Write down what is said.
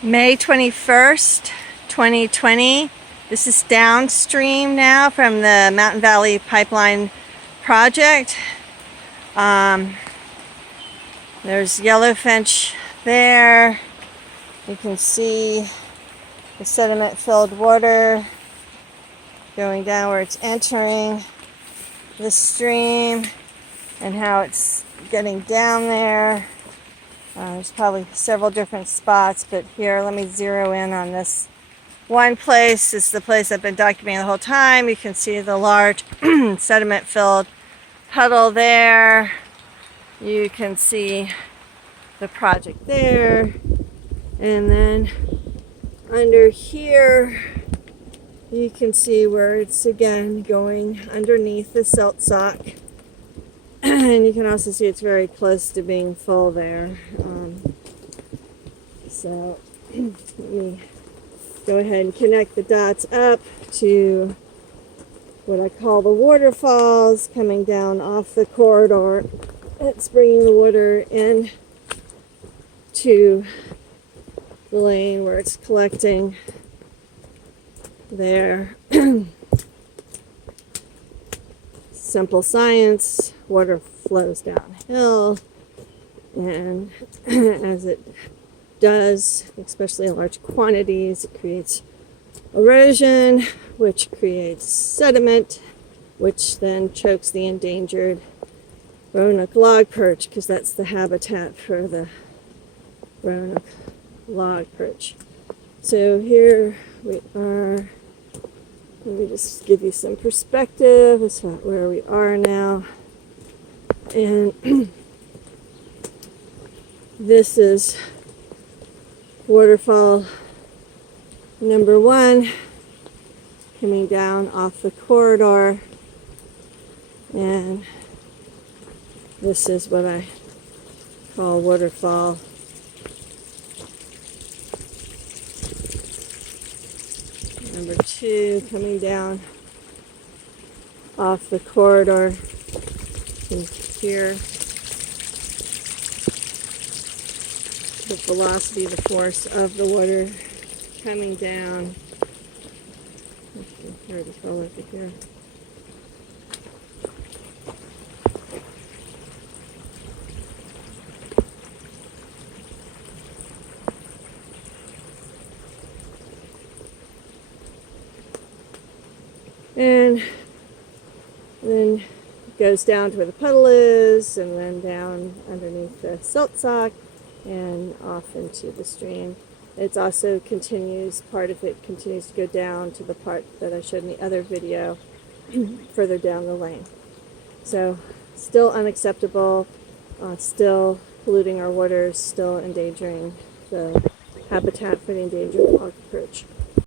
May 21st, 2020. This is downstream now from the Mountain Valley Pipeline project. There's Yellow Finch there. You can see the sediment-filled water going down where it's entering the stream and how it's getting down there. There's probably several different spots, but here, let me zero in on this one place. This is the place I've been documenting the whole time. You can see the large sediment-filled puddle there. You can see the project there. And then under here, you can see where it's again going underneath the silt sock. And you can also see it's very close to being full there. So let me go ahead and connect the dots up to what I call the waterfalls coming down off the corridor. It's bringing the water in to the lane where it's collecting there. Simple science, water flows downhill, and as it does, especially in large quantities, it creates erosion, which creates sediment, which then chokes the endangered Roanoke log perch, because that's the habitat for the Roanoke log perch. So here we are. Let me just give you some perspective as to where we are now. And this is waterfall number 1 coming down off the corridor. And this is what I call waterfall number 2 coming down off the corridor. You can hear the velocity, the force of the water coming down. You can hear it as well over here. And then it goes down to where the puddle is, and then down underneath the silt sock and off into the stream. It also continues, part of it continues to go down to the part that I showed in the other video further down the lane. So still unacceptable, still polluting our waters, still endangering the habitat for the endangered log perch.